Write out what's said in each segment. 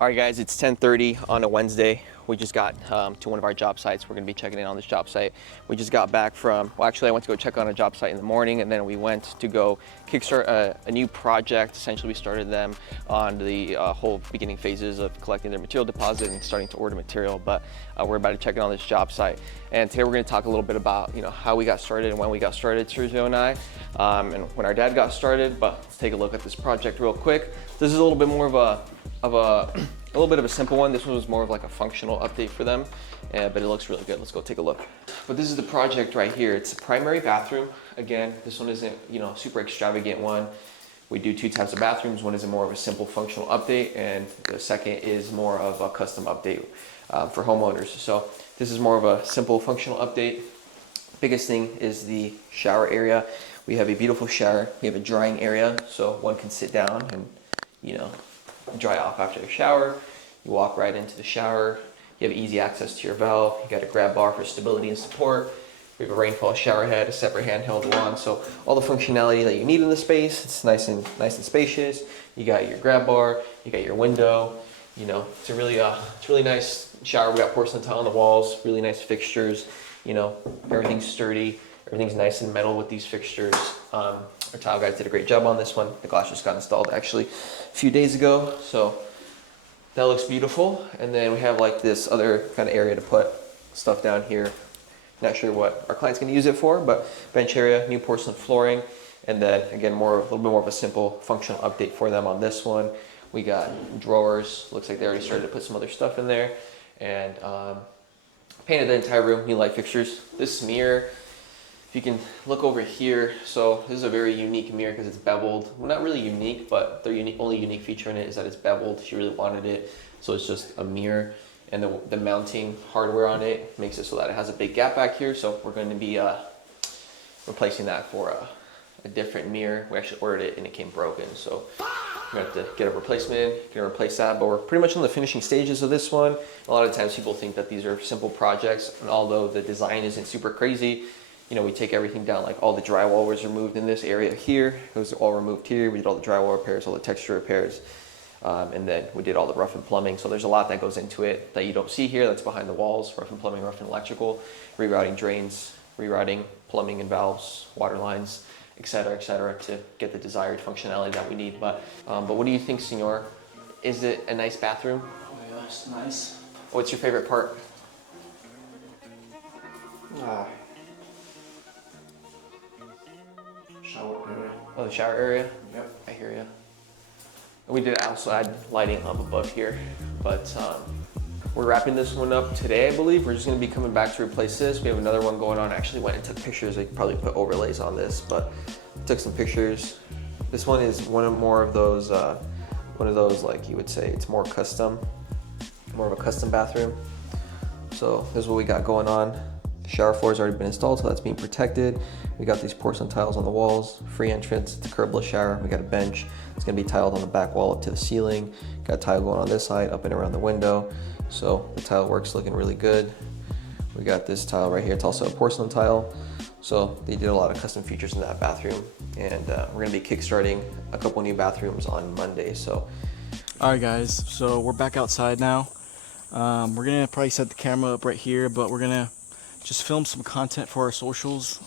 All right, guys, it's 10:30 on a Wednesday. We just got to one of our job sites. We're gonna be checking in on this job site. We just got back from, well, actually I went to go check on a job site in the morning, and then we went to go kickstart a new project. Essentially, we started them on the whole beginning phases of collecting their material deposit and starting to order material, but we're about to check in on this job site. And today we're gonna talk a little bit about, how we got started and when we got started, Sergio and I, and when our dad got started. But let's take a look at this project real quick. This is a little bit more of a little bit of a simple one. This one was more of like a functional update for them, but it looks really good. Let's go take a look. But this is the project right here. It's a primary bathroom. Again, this one isn't, super extravagant one. We do two types of bathrooms. One is a more of a simple functional update, and the second is more of a custom update for homeowners. So this is more of a simple functional update. Biggest thing is the shower area. We have a beautiful shower. We have a drying area, so one can sit down and, dry off after the shower. You walk right into the shower. You have easy access to your valve. You got a grab bar for stability and support. We have a rainfall shower head, a separate handheld wand. So all the functionality that you need in the space. It's nice and spacious. You got your grab bar. You got your window. It's a really nice shower. We got porcelain tile on the walls. Really nice fixtures. Everything's sturdy. Everything's nice and metal with these fixtures. Our tile guys did a great job on this one. The glass just got installed actually a few days ago, so that looks beautiful. And then we have like this other kind of area to put stuff down here. Not sure what our client's gonna use it for, but bench area, new porcelain flooring, and then again, a little bit more of a simple functional update for them on this one. We got drawers. Looks like they already started to put some other stuff in there, and painted the entire room, new light fixtures. This mirror, if you can look over here, so this is a very unique mirror because it's beveled. Well, not really unique, but the only unique feature in it is that it's beveled. She really wanted it, so it's just a mirror, and the mounting hardware on it makes it so that it has a big gap back here. So we're going to be replacing that for a different mirror. We actually ordered it and it came broken, so we're going to have to get a replacement, replace that. But we're pretty much in the finishing stages of this one. A lot of times people think that these are simple projects, and although the design isn't super crazy, we take everything down. Like all the drywall was removed in this area here. It was all removed here. We did all the drywall repairs, all the texture repairs, and then we did all the rough and plumbing. So there's a lot that goes into it that you don't see here. That's behind the walls: rough and plumbing, rough and electrical, rerouting drains, rerouting plumbing and valves, water lines, etc., to get the desired functionality that we need. But what do you think, Senor? Is it a nice bathroom? Oh yeah, it's nice. What's your favorite part? Shower area. Oh, the shower area? Yep. I hear you. We did also add lighting up above here, but we're wrapping this one up today, I believe. We're just gonna be coming back to replace this. We have another one going on. I actually went and took pictures. I could probably put overlays on this, but took some pictures. This one is one of those, like you would say, it's more of a custom bathroom. So this is what we got going on. The shower floor has already been installed, so that's being protected. We got these porcelain tiles on the walls, free entrance, it's a curbless shower. We got a bench. It's gonna be tiled on the back wall up to the ceiling. Got tile going on this side, up and around the window. So the tile work's looking really good. We got this tile right here. It's also a porcelain tile. So they did a lot of custom features in that bathroom. And we're gonna be kickstarting a couple new bathrooms on Monday, so. All right guys, so we're back outside now. We're gonna probably set the camera up right here, but we're gonna just film some content for our socials.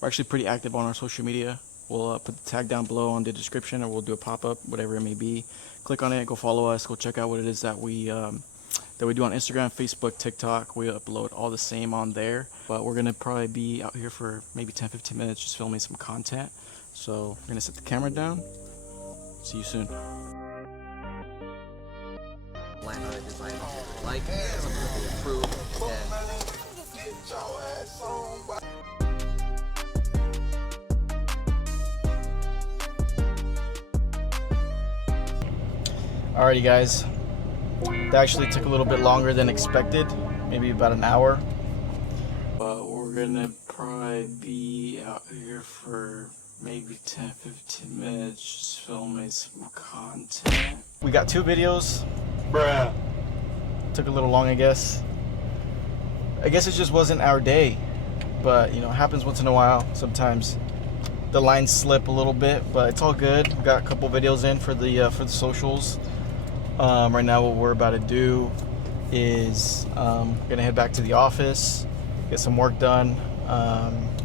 We're actually pretty active on our social media. We'll put the tag down below on the description, or we'll do a pop-up, whatever it may be. Click on it, go follow us, go check out what it is that we do on Instagram, Facebook, TikTok. We upload all the same on there, but we're gonna probably be out here for maybe 10-15 minutes just filming some content. So we're gonna set the camera down. See you soon. Alrighty guys, that actually took a little bit longer than expected, maybe about an hour. But we're gonna probably be out here for maybe 10-15 minutes just filming some content. We got 2 videos. Bruh. Took a little long, I guess. I guess it just wasn't our day, but it happens once in a while. Sometimes the lines slip a little bit, but it's all good. We got a couple videos in for the socials. Right now what we're about to do is gonna head back to the office, get some work done.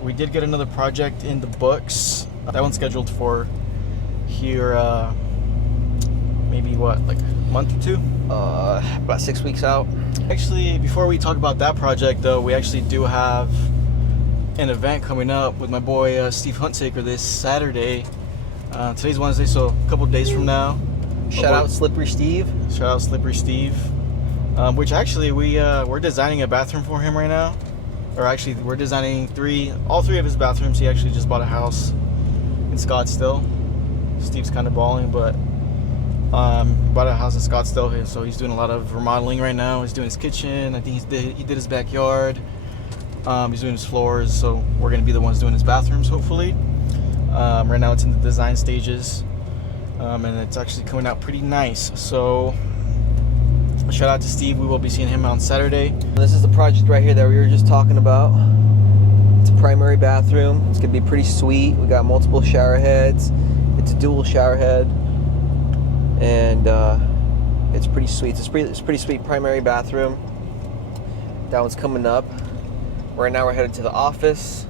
We did get another project in the books. That one's scheduled for here maybe what, like a month or two? About 6 weeks out. Actually, before we talk about that project though, we actually do have an event coming up with my boy Steve Huntsaker this Saturday. Today's Wednesday, so a couple days from now. Shout out Slippery Steve. Shout out Slippery Steve. Which actually we're designing a bathroom for him right now. Or actually we're designing all three of his bathrooms. He actually just bought a house in Scottsdale. Steve's kind of balling, but bought a house in Scottsdale, so he's doing a lot of remodeling right now. He's doing his kitchen. I think he did his backyard. He's doing his floors, so we're gonna be the ones doing his bathrooms, hopefully. Right now it's in the design stages, and it's actually coming out pretty nice. So shout out to Steve. We will be seeing him on Saturday. This is the project right here that we were just talking about. It's a primary bathroom. It's gonna be pretty sweet. We got multiple shower heads. It's a dual shower head, and it's pretty sweet. It's pretty sweet primary bathroom. That one's coming up. Right now we're headed to the office.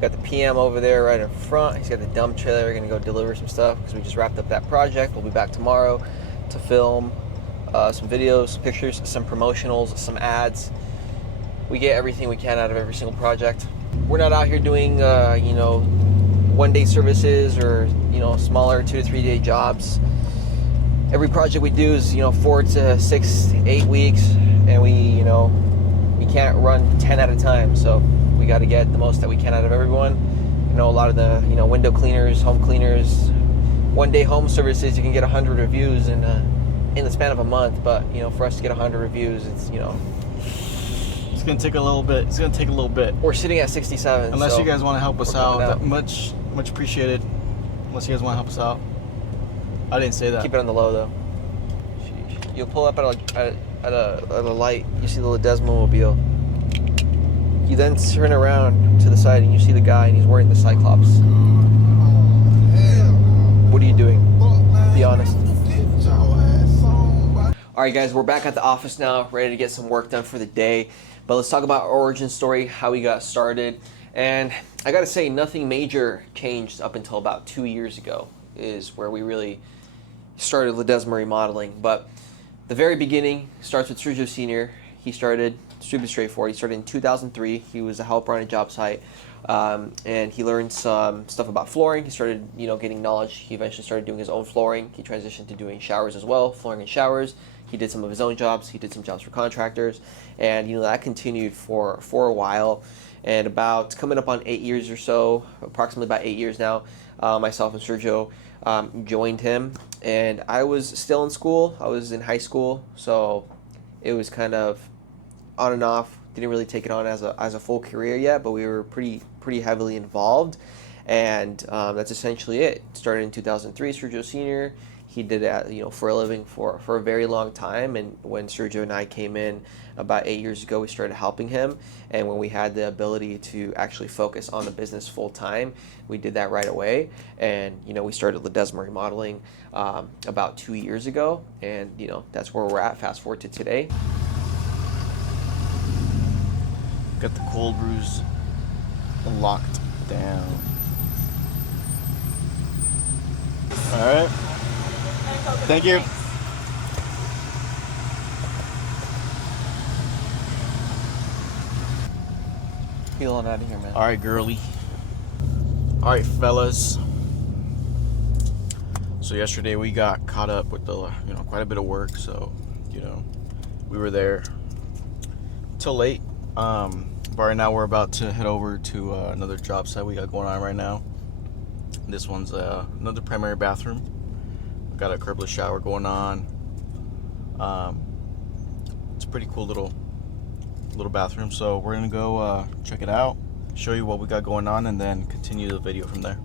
Got the PM over there right in front. He's got the dump trailer. We're gonna go deliver some stuff because we just wrapped up that project. We'll be back tomorrow to film some videos, some pictures, some promotionals, some ads. We get everything we can out of every single project. We're not out here doing, one-day services or, smaller 2 to 3 day jobs. Every project we do is, 4 to 6, 8 weeks, and we can't run 10 at a time. So we got to get the most that we can out of everyone. A lot of the, window cleaners, home cleaners, one-day home services, you can get 100 reviews in the span of a month. But, for us to get 100 reviews, it's, It's gonna take a little bit. It's gonna take a little bit. We're sitting at 67. Unless so you guys want to help us out, out. much appreciated. Unless you guys want to help us out. I didn't say that. Keep it on the low, though. Sheesh. You'll pull up at a light. You see the Ledesma mobile. You then turn around to the side and you see the guy, and he's wearing the Cyclops. What are you doing? Be honest. All right, guys, we're back at the office now, ready to get some work done for the day. But let's talk about our origin story, how we got started. And I gotta say, nothing major changed up until about 2 years ago, is where we really started Ledesma Remodeling. But the very beginning starts with Sergio Sr. He started super straightforward. He started in 2003. He was a helper on a job site, and he learned some stuff about flooring. He started, getting knowledge. He eventually started doing his own flooring. He transitioned to doing showers as well, flooring and showers. He did some of his own jobs. He did some jobs for contractors, and that continued for a while. And about coming up on 8 years or so, approximately about 8 years now, myself and Sergio joined him, and I was still in school. I was in high school, so it was kind of on and off. Didn't really take it on as a full career yet, but we were pretty heavily involved, and that's essentially it. Started in 2003. Sergio Sr. He did that, for a living for a very long time. And when Sergio and I came in about 8 years ago, we started helping him. And when we had the ability to actually focus on the business full time, we did that right away. And we started Ledesma Remodeling about 2 years ago, and that's where we're at. Fast forward to today. Got the cold brews locked down. All right. Thank you. Feeling out of here, man. All right, girly. All right, fellas. So yesterday we got caught up with quite a bit of work. So we were there till late. But right now we're about to head over to another job site we got going on right now. This one's another primary bathroom. We've got a curbless shower going on. It's a pretty cool little bathroom. So we're gonna go check it out, show you what we got going on, and then continue the video from there.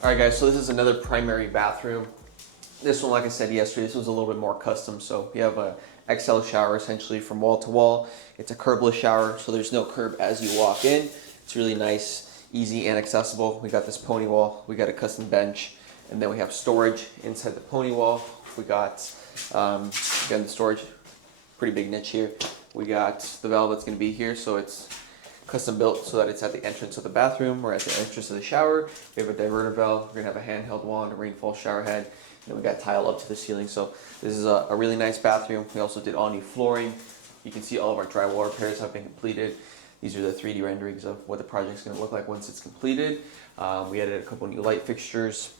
All right, guys, so this is another primary bathroom. This one, like I said yesterday, this was a little bit more custom. So you have XL shower essentially from wall to wall. It's a curbless shower, so there's no curb as you walk in. It's really nice, easy, and accessible. We got this pony wall, we got a custom bench, and then we have storage inside the pony wall. We got, again, the storage, pretty big niche here. We got the valve that's gonna be here, so it's custom built so that it's at the entrance of the bathroom or at the entrance of the shower. We have a diverter valve, we're gonna have a handheld wand, a rainfall shower head, and we got tile up to the ceiling. So this is a really nice bathroom. We also did all new flooring. You can see all of our drywall repairs have been completed. These are the 3D renderings of what the project's gonna look like once it's completed. We added a couple new light fixtures.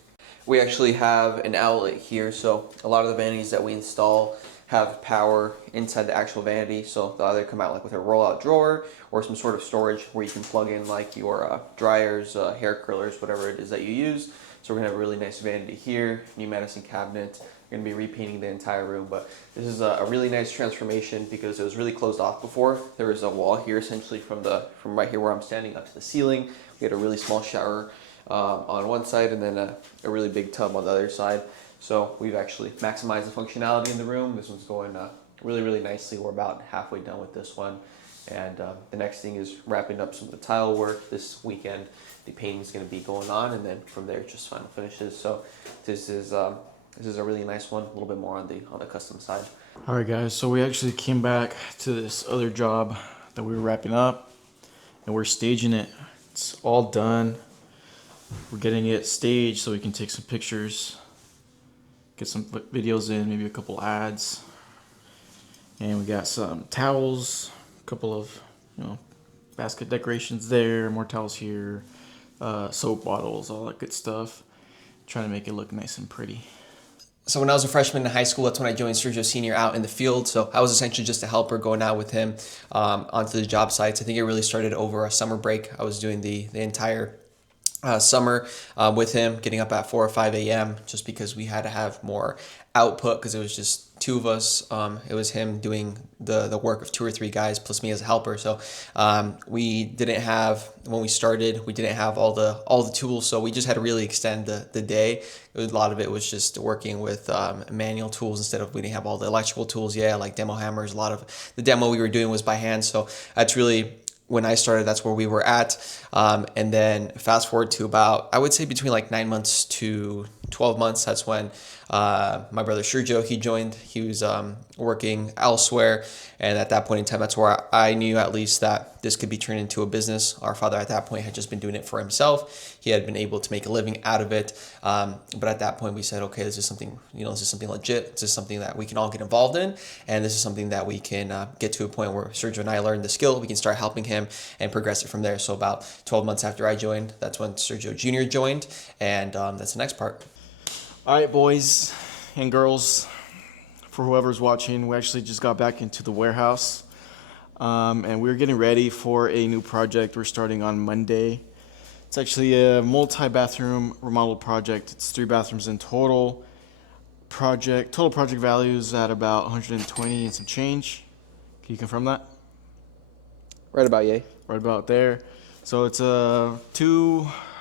We actually have an outlet here, so a lot of the vanities that we install have power inside the actual vanity, so they'll either come out like with a rollout drawer or some sort of storage where you can plug in like your dryers, hair curlers, whatever it is that you use. So we're gonna have a really nice vanity here, new medicine cabinet. We're gonna be repainting the entire room, but this is a really nice transformation because it was really closed off before. There was a wall here essentially from right here where I'm standing up to the ceiling. We had a really small shower on one side and then a really big tub on the other side. So we've actually maximized the functionality in the room. This one's going really, really nicely. We're about halfway done with this one. And the next thing is wrapping up some of the tile work this weekend. The painting is going to be going on, and then from there, just final finishes. So this is a really nice one. A little bit more on the custom side. All right, guys. So we actually came back to this other job that we were wrapping up, and we're staging it. It's all done. We're getting it staged so we can take some pictures, get some videos in, maybe a couple ads, and we got some towels, a couple of basket decorations there, more towels here, soap bottles, all that good stuff. Trying to make it look nice and pretty. So when I was a freshman in high school, that's when I joined Sergio Sr. out in the field. So I was essentially just a helper going out with him onto the job sites. I think it really started over a summer break. I was doing the entire summer with him, getting up at 4 or 5 a.m. just because we had to have more output because it was just two of us. It was him doing the work of 2 or 3 guys plus me as a helper. So we didn't have, when we started, we didn't have all the tools. So we just had to really extend the day. A lot of it was just working with manual tools instead of, we didn't have all the electrical tools. Yeah, like demo hammers. A lot of the demo we were doing was by hand. So that's really, when I started, that's where we were at. And then fast forward to about, I would say between like 9 months to 12 months, that's when my brother Sergio, he joined. He was working elsewhere. And at that point in time, that's where I knew at least that this could be turned into a business. Our father at that point had just been doing it for himself. He had been able to make a living out of it. But at that point we said, okay, this is something, this is something legit. This is something that we can all get involved in. And this is something that we can get to a point where Sergio and I learned the skill. We can start helping him and progress it from there. So about 12 months after I joined, that's when Sergio Jr. joined. And that's the next part. All right, boys and girls, for whoever's watching, we actually just got back into the warehouse, and we're getting ready for a new project we're starting on Monday. It's actually a multi-bathroom remodel project. It's 3 bathrooms in total. Total project value is at about 120 and some change. Can you confirm that? Right about yay. Right about there. So it's a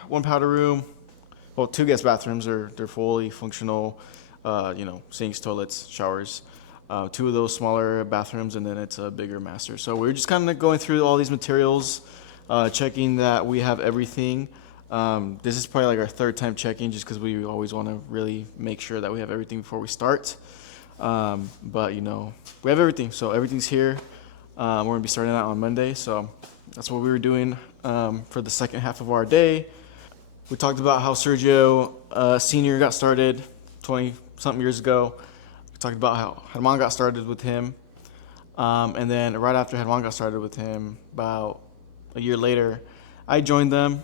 1 powder room. Well, 2 guest bathrooms. They're fully functional. Sinks, toilets, showers. 2 of those smaller bathrooms, and then it's a bigger master. So we're just kind of going through all these materials, checking that we have everything. This is probably like our 3rd time checking, just because we always want to really make sure that we have everything before we start. But we have everything, so everything's here. We're gonna be starting out on Monday, so that's what we were doing for the second half of our day. We talked about how Sergio Sr. got started 20-something years ago. We talked about how Herman got started with him. And then right after Herman got started with him, about a year later, I joined them.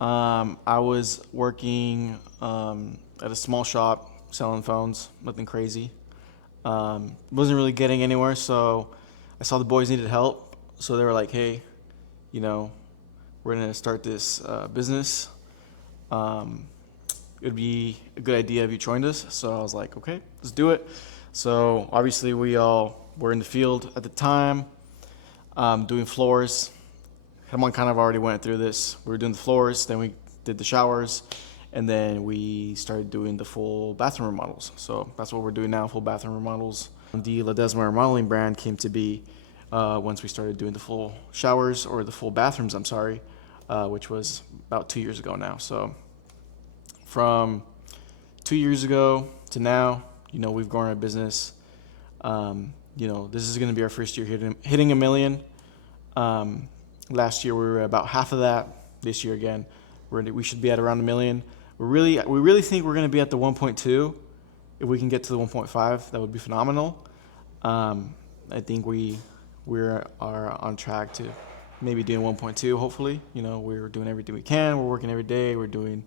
I was working at a small shop selling phones, nothing crazy. Wasn't really getting anywhere, so I saw the boys needed help. So they were like, hey, we're going to start this business. It would be a good idea if you joined us. So I was like, okay, let's do it. So obviously we all were in the field at the time, doing floors. Herman kind of already went through this. We were doing the floors, then we did the showers, and then we started doing the full bathroom remodels. So that's what we're doing now, full bathroom remodels. The Ledesma Remodeling brand came to be once we started doing the full showers, or the full bathrooms, I'm sorry, which was about 2 years ago now. So from 2 years ago to now, we've grown our business. This is going to be our first year hitting $1 million. Last year we were about half of that. This year again, we should be at around $1 million. We really think we're going to be at the 1.2. If we can get to the 1.5, that would be phenomenal. I think we are on track to maybe doing 1.2. Hopefully, we're doing everything we can. We're working every day. We're doing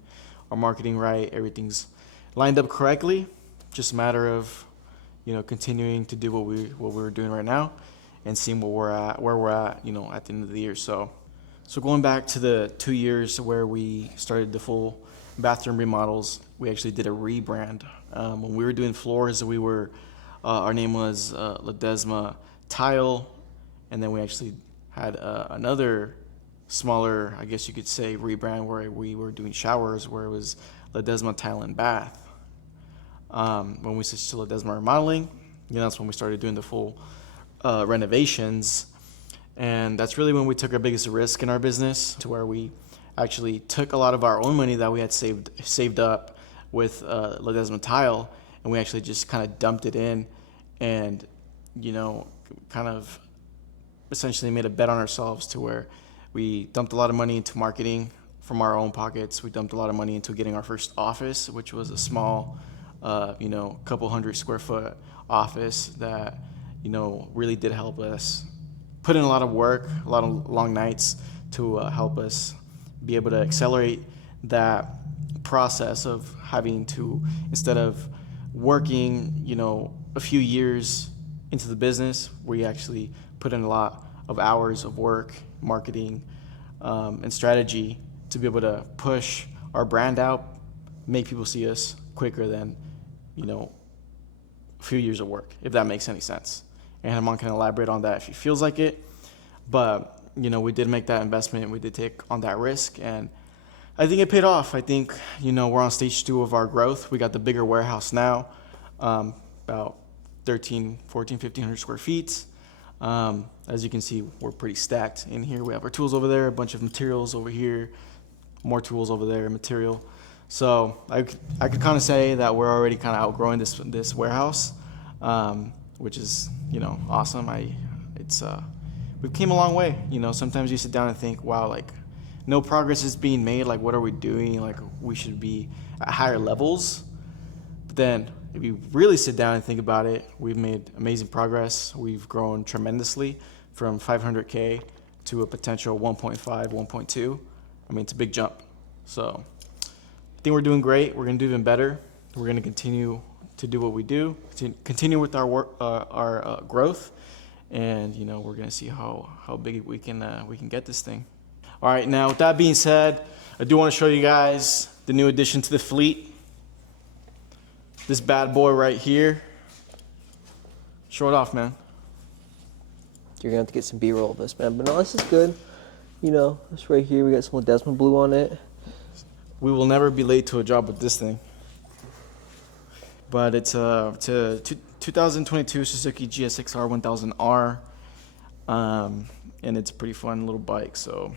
our marketing right. Everything's lined up correctly. Just a matter of continuing to do what we're doing right now, and seeing where we're at at the end of the year. So going back to the 2 years where we started the full bathroom remodels, we actually did a rebrand. When we were doing floors, our name was Ledesma Tile, and then we actually had another smaller, I guess you could say, rebrand where we were doing showers, where it was Ledesma Tile and Bath. When we switched to Ledesma Remodeling, that's when we started doing the full renovations. And that's really when we took our biggest risk in our business, to where we actually took a lot of our own money that we had saved up with Ledesma Tile, and we actually just kind of dumped it in, and kind of essentially made a bet on ourselves, to where we dumped a lot of money into marketing from our own pockets. We dumped a lot of money into getting our first office, which was a small couple 100 square foot office that really did help us put in a lot of work, a lot of long nights, to help us be able to accelerate that process of having to, instead of working a few years into the business, we actually put in a lot of hours of work, marketing, and strategy, to be able to push our brand out, make people see us quicker than a few years of work, if that makes any sense. And Hamon can elaborate on that if he feels like it. But we did make that investment. We did take on that risk, and I think it paid off. I think we're on stage 2 of our growth. We got the bigger warehouse now, about 1,500 square feet. As you can see, we're pretty stacked in here. We have our tools over there, a bunch of materials over here, more tools over there, material. So I could kind of say that we're already kind of outgrowing this warehouse, which is awesome. We've came a long way. Sometimes you sit down and think, wow, like, no progress is being made. Like, what are we doing? Like, we should be at higher levels. But then if you really sit down and think about it, we've made amazing progress. We've grown tremendously from 500K to a potential 1.5, 1.2. I mean, it's a big jump. So I think we're doing great. We're going to do even better. We're going to continue to do what we do, continue with our work, our growth, and we're going to see how big we can get this thing. All right, now with that being said, I do want to show you guys the new addition to the fleet. This bad boy right here. Show it off, man. You're gonna have to get some B-roll of this, man. But no, this is good. This right here, we got some Ledesma blue on it. We will never be late to a job with this thing. But it's a 2022 Suzuki GSX-R 1000R, and it's a pretty fun little bike. So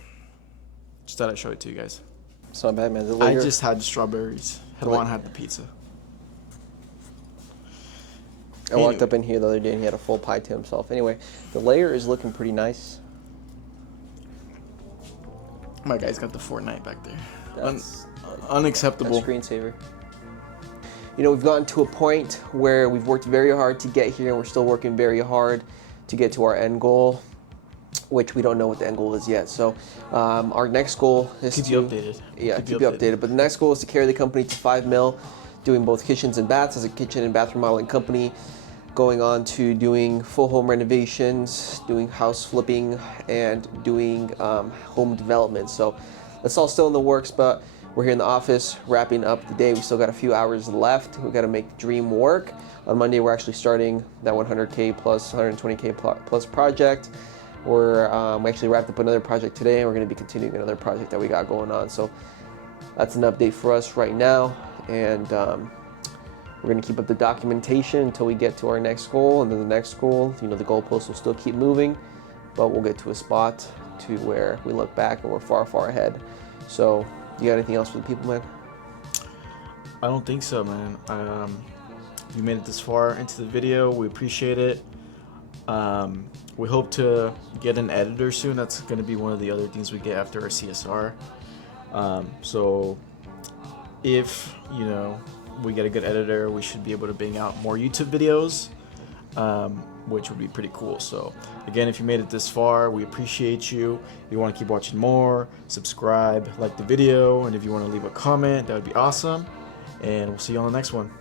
just thought I'd show it to you guys. It's not bad, man. I just had the strawberries. Juan had the pizza. I walked up in here the other day and he had a full pie to himself. Anyway, the layer is looking pretty nice. My guy's got the Fortnite back there. That's Unacceptable. a screensaver. We've gotten to a point where we've worked very hard to get here, and we're still working very hard to get to our end goal, which we don't know what the end goal is yet. So our next goal is keep you updated. Yeah, keep you updated. But the next goal is to carry the company to 5 mil, doing both kitchens and baths as a kitchen and bath remodeling company, going on to doing full home renovations, doing house flipping, and doing home development. So that's all still in the works, but we're here in the office wrapping up the day. We still got a few hours left. We got to make the dream work. On Monday, we're actually starting that 100K plus 120K plus project. We actually wrapped up another project today, and we're going to be continuing another project that we got going on. So that's an update for us right now. And We're going to keep up the documentation until we get to our next goal, and then the next goal, you know, the goalpost will still keep moving, but we'll get to a spot to where we look back and we're far, far ahead. So, you got anything else for the people, man? I don't think so, man. You made it this far into the video. We appreciate it. We hope to get an editor soon. That's going to be one of the other things we get after our CSR. So if, you know, we get a good editor, we should be able to bang out more YouTube videos, which would be pretty cool. So again, if you made it this far, we appreciate you. If you want to keep watching more, subscribe, like the video, and if you want to leave a comment, that would be awesome. And we'll see you on the next one.